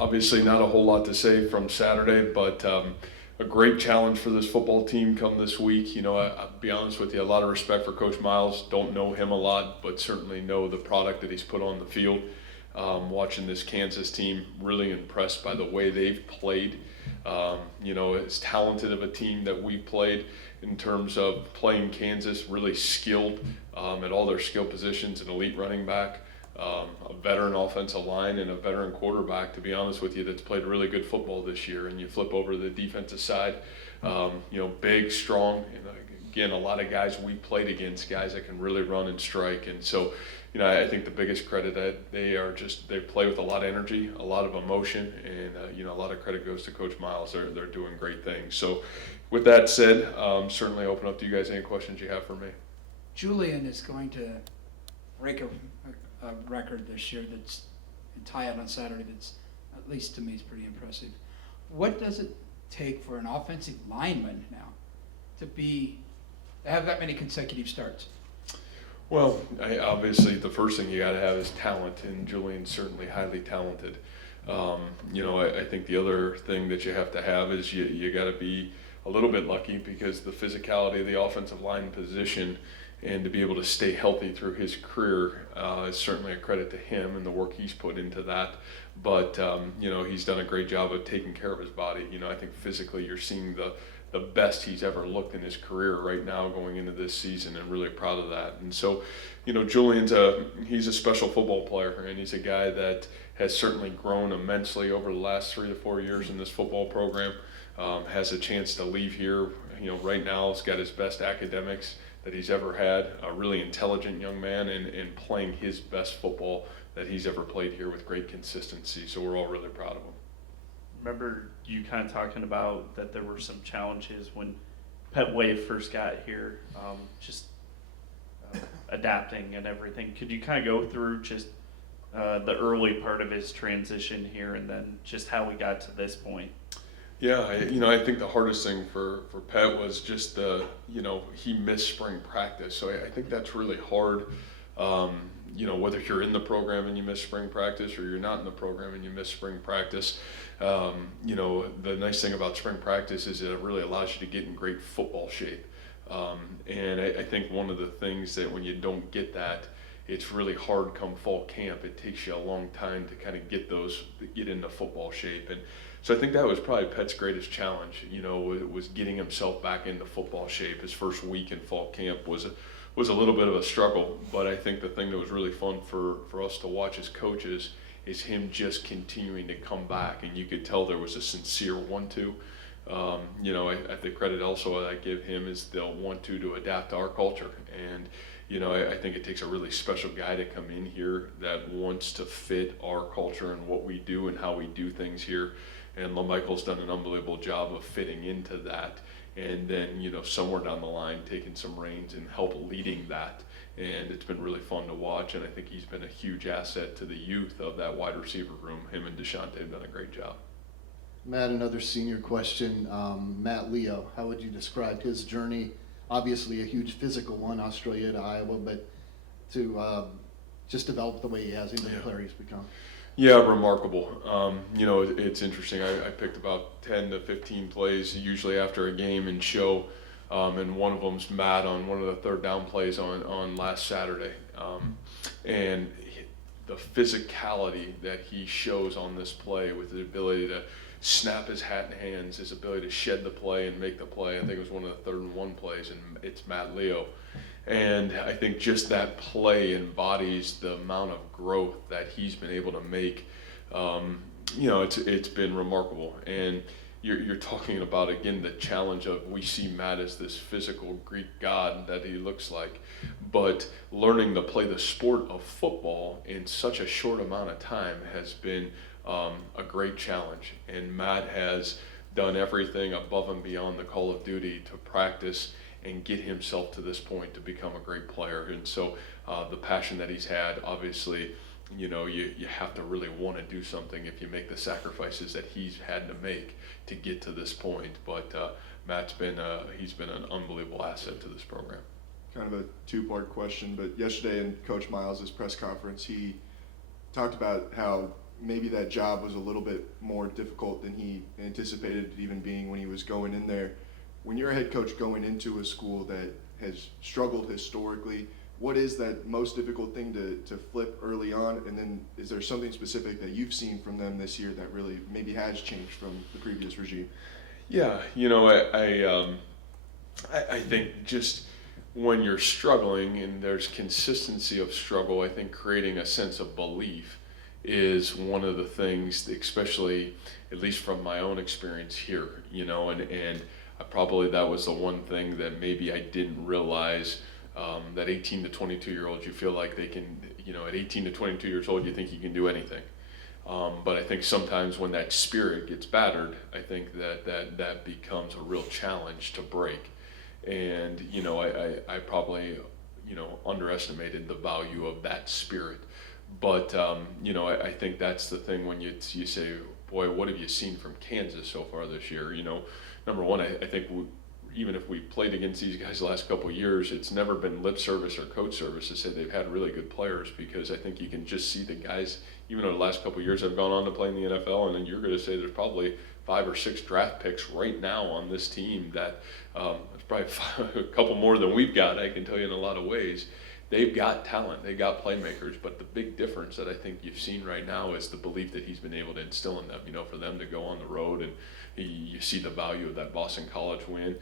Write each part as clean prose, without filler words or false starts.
Obviously not a whole lot to say from Saturday, but a great challenge for this football team come this week. I'll be honest with you, a lot of respect for Coach Miles. Don't know him a lot, but certainly know the product that he's put on the field. Watching this Kansas team, really impressed by the way they've played. As talented of a team that we played in terms of playing Kansas, really skilled at all their skill positions, an elite running back, a veteran offensive line, and a veteran quarterback, to be honest with you, that's played really good football this year. And you flip over to the defensive side, big, strong, and again, a lot of guys we played against, guys that can really run and strike. And so, I think the biggest credit that they play with a lot of energy, a lot of emotion, and a lot of credit goes to Coach Miles. They're doing great things. So with that said, certainly open up to you guys any questions you have for me. Julian is going to break a record this year that's tie out on Saturday that's, at least to me, is pretty impressive. What does it take for an offensive lineman now to have that many consecutive starts? Well, obviously the first thing you got to have is talent, and Julian's certainly highly talented. I think the other thing that you have to have is you got to be a little bit lucky, because the physicality of the offensive line position and to be able to stay healthy through his career is certainly a credit to him and the work he's put into that. But, he's done a great job of taking care of his body. I think physically you're seeing the best he's ever looked in his career right now going into this season, and really proud of that. And so, Julian's he's a special football player, and he's a guy that has certainly grown immensely over the last 3 to 4 years in this football program. Has a chance to leave here, right now he's got his best academics that he's ever had, a really intelligent young man, and playing his best football that he's ever played here with great consistency. So we're all really proud of him. Remember you kind of talking about that there were some challenges when Pet Wave first got here, adapting and everything. Could you kind of go through just the early part of his transition here, and then just how we got to this point? Yeah, I think the hardest thing for Pet was just he missed spring practice. So I think that's really hard. Whether you're in the program and you miss spring practice, or you're not in the program and you miss spring practice, the nice thing about spring practice is it really allows you to get in great football shape. And I think one of the things that when you don't get that, it's really hard come fall camp. It takes you a long time to kind of get into football shape. And so I think that was probably Pet's greatest challenge, was getting himself back into football shape. His first week in fall camp was a little bit of a struggle, but I think the thing that was really fun for us to watch as coaches is him just continuing to come back, and you could tell there was a sincere want-to. I think credit also I give him is the want to adapt to our culture. And I think it takes a really special guy to come in here that wants to fit our culture and what we do and how we do things here. And LaMichael's done an unbelievable job of fitting into that. And then, somewhere down the line, taking some reins and help leading that. And it's been really fun to watch. And I think he's been a huge asset to the youth of that wide receiver room. Him and Deshante have done a great job. Matt, another senior question. Matt Leo, how would you describe his journey? Obviously a huge physical one, Australia to Iowa, but to just develop the way he has into the player he's become. Yeah, remarkable. It's interesting. I picked about 10 to 15 plays usually after a game and show, and one of them's Matt on one of the third down plays on last Saturday. And the physicality that he shows on this play, with the ability to snap his hat in hands, his ability to shed the play and make the play. I think it was one of the 3rd and 1 plays, and it's Matt Leo. And I think just that play embodies the amount of growth that he's been able to make. It's been remarkable. And you're talking about, again, the challenge of, we see Matt as this physical Greek god that he looks like, but learning to play the sport of football in such a short amount of time has been a great challenge. And Matt has done everything above and beyond the call of duty to practice and get himself to this point to become a great player. And so the passion that he's had, obviously, you have to really want to do something if you make the sacrifices that he's had to make to get to this point. But Matt's he's been an unbelievable asset to this program. Kind of a two-part question, but yesterday in Coach Miles' press conference, he talked about how maybe that job was a little bit more difficult than he anticipated it even being when he was going in there. When you're a head coach going into a school that has struggled historically, what is that most difficult thing to flip early on? And then is there something specific that you've seen from them this year that really maybe has changed from the previous regime? Yeah, I think just when you're struggling and there's consistency of struggle, I think creating a sense of belief is one of the things, especially at least from my own experience here, and probably that was the one thing that maybe I didn't realize, that 18 to 22-year-olds, you feel like they can, at 18 to 22 years old, you think you can do anything. But I think sometimes when that spirit gets battered, I think that becomes a real challenge to break. And, I probably, underestimated the value of that spirit. But, I think that's the thing when you say, boy, what have you seen from Kansas so far this year? Number one, I think even if we played against these guys the last couple of years, it's never been lip service or coach service to say they've had really good players, because I think you can just see the guys, even over the last couple of years, have gone on to play in the NFL, and then you're going to say there's probably 5 or 6 draft picks right now on this team that it's probably a couple more than we've got, I can tell you in a lot of ways. They've got talent, they've got playmakers, but the big difference that I think you've seen right now is the belief that he's been able to instill in them, for them to go on the road, and you see the value of that Boston College win,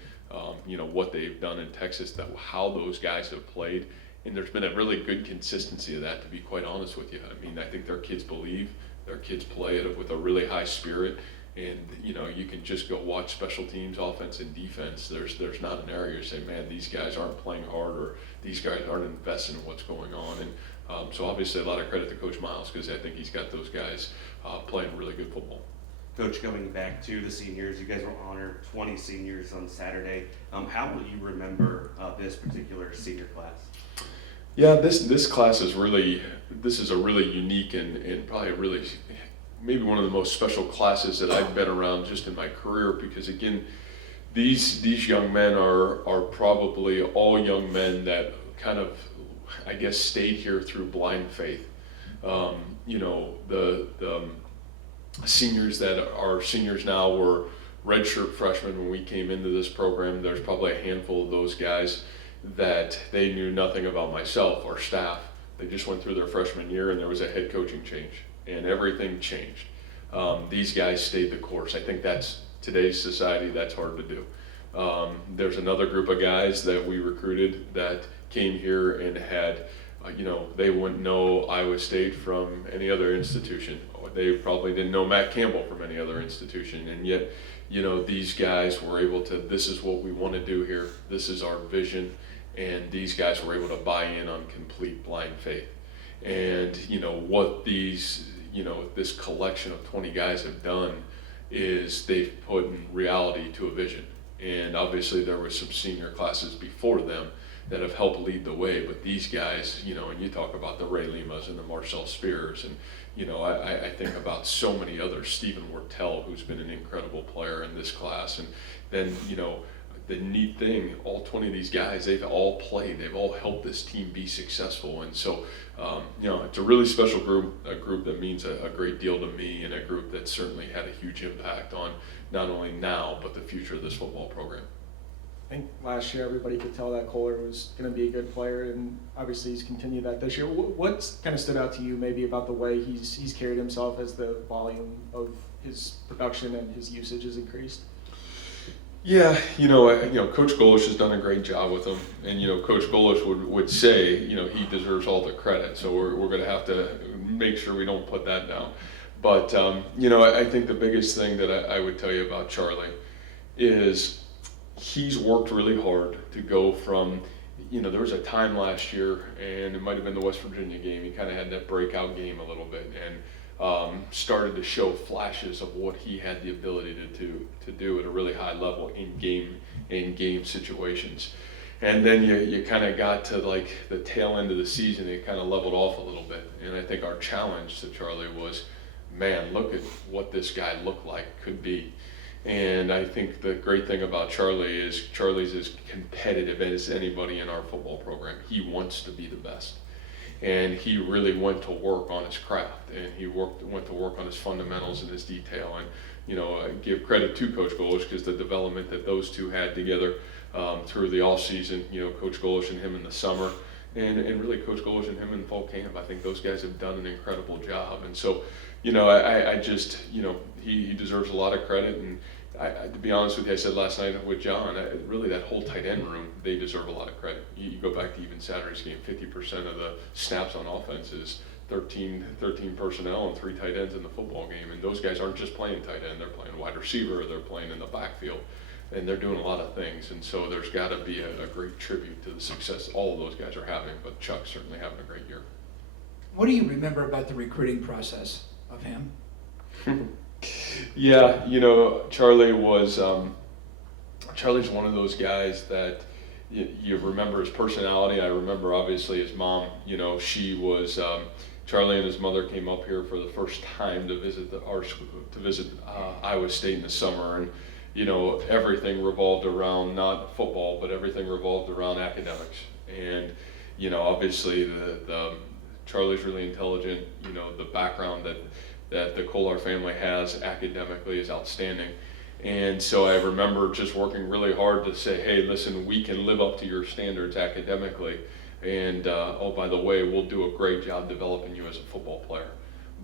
what they've done in Texas, how those guys have played, and there's been a really good consistency of that, to be quite honest with you. I mean, I think their kids believe, their kids play it with a really high spirit, and you can just go watch special teams, offense and defense. There's not an area you say, man, these guys aren't playing hard, or these guys aren't investing in what's going on. And so obviously a lot of credit to Coach Miles, because I think he's got those guys playing really good football. Coach, going back to the seniors, you guys will honor 20 seniors on Saturday. How will you remember this particular senior class? Yeah, this class is this is a really unique and probably really maybe one of the most special classes that I've been around just in my career, because again, these young men are probably all young men that kind of, I guess, stayed here through blind faith. The seniors that are seniors now were redshirt freshmen when we came into this program. There's probably a handful of those guys that they knew nothing about myself or staff. They just went through their freshman year and there was a head coaching change and everything changed. These guys stayed the course. I think that's today's society, that's hard to do. There's another group of guys that we recruited that came here and had, they wouldn't know Iowa State from any other institution. They probably didn't know Matt Campbell from any other institution. And yet, these guys were able to, this is what we want to do here. This is our vision. And these guys were able to buy in on complete blind faith. And, what these, this collection of 20 guys have done is they've put in reality to a vision. And obviously there were some senior classes before them that have helped lead the way, but these guys, and you talk about the Ray Limas and the Marcel Spears, and I think about so many others, Stephen Wortell, who's been an incredible player in this class, and then the neat thing, all 20 of these guys, they've all played, they've all helped this team be successful, and so it's a really special group, a group that means a great deal to me, and a group that certainly had a huge impact on not only now but the future of this football program. I think last year everybody could tell that Kohler was going to be a good player, and obviously he's continued that this year. What kind of stood out to you maybe about the way he's carried himself as the volume of his production and his usage has increased? Yeah, Coach Golish has done a great job with him, and Coach Golish would say, he deserves all the credit. So we're going to have to make sure we don't put that down. But I think the biggest thing that I would tell you about Charlie is he's worked really hard to go from, there was a time last year, and it might have been the West Virginia game, he kind of had that breakout game a little bit, and started to show flashes of what he had the ability to do at a really high level in game situations. And then you kind of got to like the tail end of the season, it kind of leveled off a little bit. And I think our challenge to Charlie was, man, look at what this guy could be. And I think the great thing about Charlie is Charlie's as competitive as anybody in our football program. He wants to be the best. and he really went to work on his craft, and he went to work on his fundamentals and his detail. And I give credit to Coach Golish because the development that those two had together through the off season, Coach Golish and him in the summer, and really Coach Golish and him in fall camp. I think those guys have done an incredible job. And so, I just, he deserves a lot of credit. And to be honest with you, I said last night with John, really that whole tight end room, they deserve a lot of credit. You go back to even Saturday's game, 50% of the snaps on offense is 13 personnel and 3 tight ends in the football game. And those guys aren't just playing tight end, they're playing wide receiver, they're playing in the backfield, and they're doing a lot of things. And so there's got to be a great tribute to the success all of those guys are having, but Chuck's certainly having a great year. What do you remember about the recruiting process of him? Yeah, Charlie's one of those guys that you remember his personality. I remember obviously his mom. She was Charlie and his mother came up here for the first time to visit Iowa State in the summer, and everything revolved around not football, but everything revolved around academics. And obviously the Charlie's really intelligent. The background that the Kohler family has academically is outstanding. And so I remember just working really hard to say, hey, listen, we can live up to your standards academically. And oh, by the way, we'll do a great job developing you as a football player.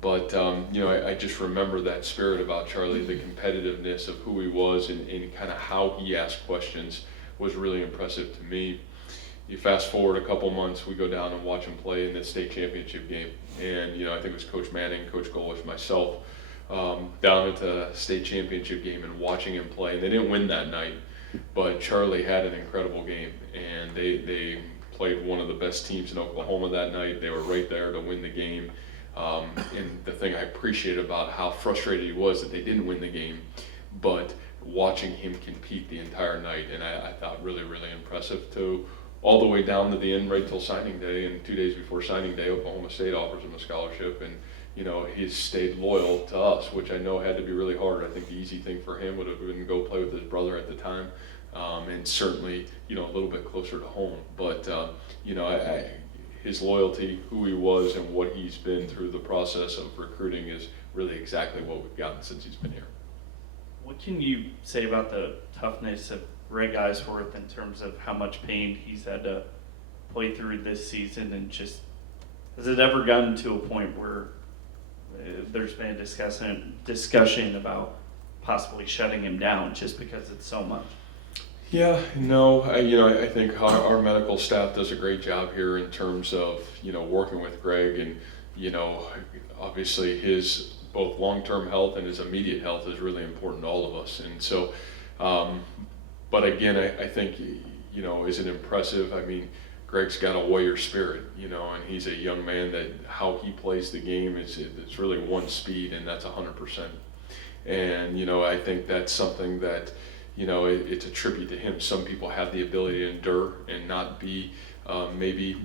But I just remember that spirit about Charlie, the competitiveness of who he was and kind of how he asked questions was really impressive to me. You fast forward a couple months, we go down and watch him play in the state championship game. And, I think it was Coach Manning, Coach Golish, myself, down at the state championship game and watching him play. And they didn't win that night, but Charlie had an incredible game. And they played one of the best teams in Oklahoma that night. They were right there to win the game. And the thing I appreciate about how frustrated he was that they didn't win the game, but watching him compete the entire night, and I thought really, really impressive too. All the way down to the end, right till signing day, and 2 days before signing day, Oklahoma State offers him a scholarship, and he's stayed loyal to us, which I know had to be really hard. I think the easy thing for him would have been to go play with his brother at the time, and certainly a little bit closer to home. But his loyalty, who he was, and what he's been through the process of recruiting is really exactly what we've gotten since he's been here. What can you say about the toughness of Greg Eisworth in terms of how much pain he's had to play through this season, and just has it ever gotten to a point where there's been a discussion about possibly shutting him down just because it's so much? Yeah, no, I think our medical staff does a great job here in terms of working with Greg, and obviously his both long-term health and his immediate health is really important to all of us. And so but again, I think, is it impressive? I mean, Greg's got a warrior spirit, and he's a young man that how he plays the game it's really one speed, and that's 100%. And, I think that's something that, it's a tribute to him. Some people have the ability to endure and not be maybe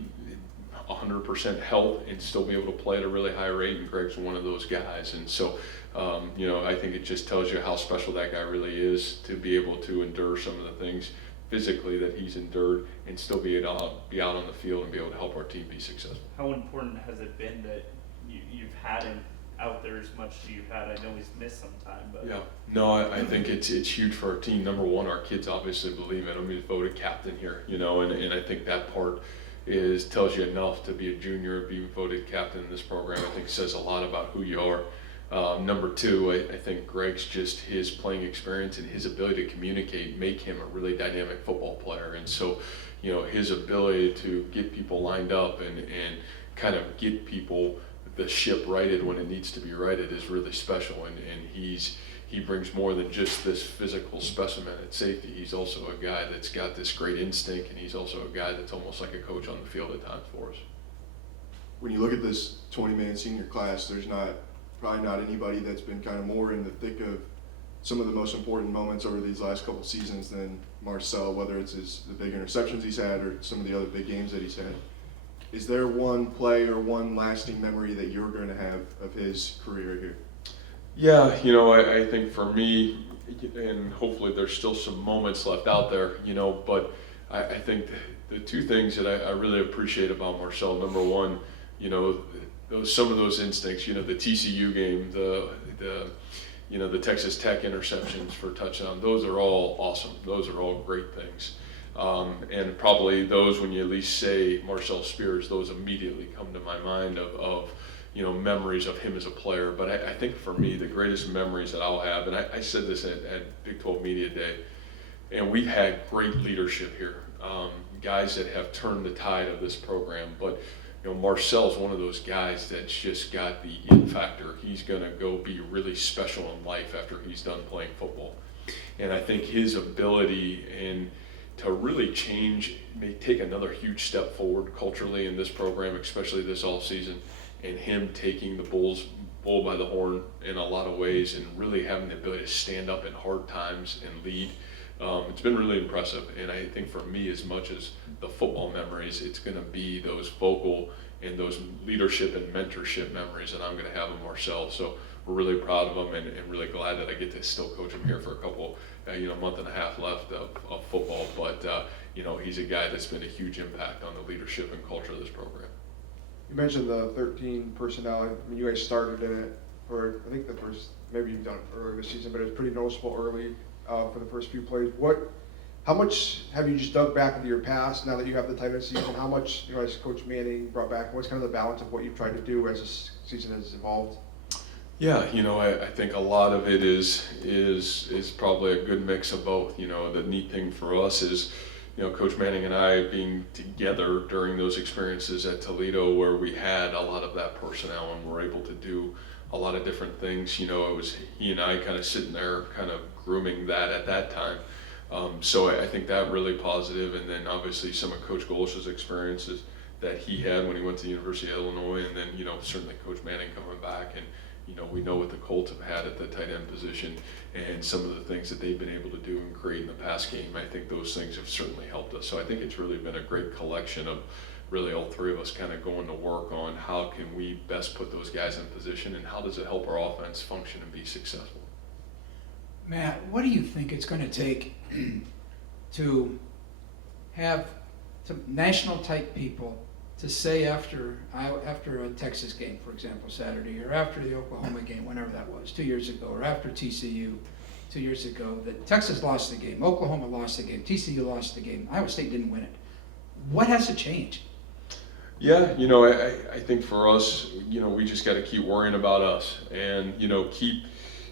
100% health and still be able to play at a really high rate, and Greg's one of those guys. And so, I think it just tells you how special that guy really is to be able to endure some of the things physically that he's endured and still be out on the field and be able to help our team be successful. How important has it been that you've had him out there as much as you've had? I know he's missed some time, but yeah, no, I think it's huge for our team. Number one, our kids obviously believe in him. He's voted captain here, and I think that part tells you enough to be a junior, being voted captain in this program. I think says a lot about who you are. Number two, I think Greg's just his playing experience and his ability to communicate make him a really dynamic football player. And so, his ability to get people lined up and kind of get people the ship righted when it needs to be righted is really special. And he brings more than just this physical specimen at safety. He's also a guy that's got this great instinct, and he's also a guy that's almost like a coach on the field at times for us. When you look at this 20-man senior class, there's probably not anybody that's been kind of more in the thick of some of the most important moments over these last couple seasons than Marcel, whether it's the big interceptions he's had or some of the other big games that he's had. Is there one play or one lasting memory that you're going to have of his career here? Yeah, I think for me, and hopefully there's still some moments left out there, but I think the two things that I really appreciate about Marcel, number one, some of those instincts, the TCU game, the Texas Tech interceptions for touchdown, those are all awesome. Those are all great things. And probably those, when you at least say Marcel Spears, those immediately come to my mind of memories of him as a player. But I think for me, the greatest memories that I'll have, and I said this at Big 12 Media Day, and we've had great leadership here, guys that have turned the tide of this program. But Marcel's one of those guys that's just got the in factor. He's going to go be really special in life after he's done playing football. And I think his ability to really change, may take another huge step forward culturally in this program, especially this offseason, and him taking the bull by the horn in a lot of ways and really having the ability to stand up in hard times and lead. It's been really impressive, and I think for me, as much as the football memories, it's going to be those vocal and those leadership and mentorship memories that I'm going to have of Marcel. So we're really proud of him and really glad that I get to still coach him here for a couple, month and a half left of football. But he's a guy that's been a huge impact on the leadership and culture of this program. You mentioned the 13 personnel. I mean, you guys started in it for, I think, the first, maybe you've done it earlier this season, but it was pretty noticeable early for the first few plays. How much have you just dug back into your past now that you have the tight end season? How much, as Coach Manning brought back, what's kind of the balance of what you've tried to do as this season has evolved? Yeah, I think a lot of it is probably a good mix of both. The neat thing for us is, Coach Manning and I being together during those experiences at Toledo where we had a lot of that personnel and were able to do a lot of different things. It was he and I kind of sitting there kind of grooming that at that time. So I think that really positive. And then obviously some of Coach Golish's experiences that he had when he went to the University of Illinois, and then, certainly Coach Manning coming back, and, we know what the Colts have had at the tight end position and some of the things that they've been able to do and create in the pass game. I think those things have certainly helped us. So I think it's really been a great collection of really all three of us kind of going to work on how can we best put those guys in position and how does it help our offense function and be successful. Matt, what do you think it's going to take to have national type people to say after a Texas game, for example, Saturday, or after the Oklahoma game, whenever that was, 2 years ago, or after TCU 2 years ago, that Texas lost the game, Oklahoma lost the game, TCU lost the game, Iowa State didn't win it? What has to change? Yeah, I think for us, we just got to keep worrying about us and,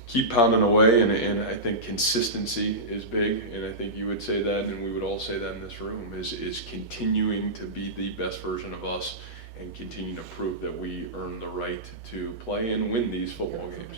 keep pounding away. And I think consistency is big. And I think you would say that, and we would all say that in this room, is continuing to be the best version of us and continue to prove that we earn the right to play and win these football games.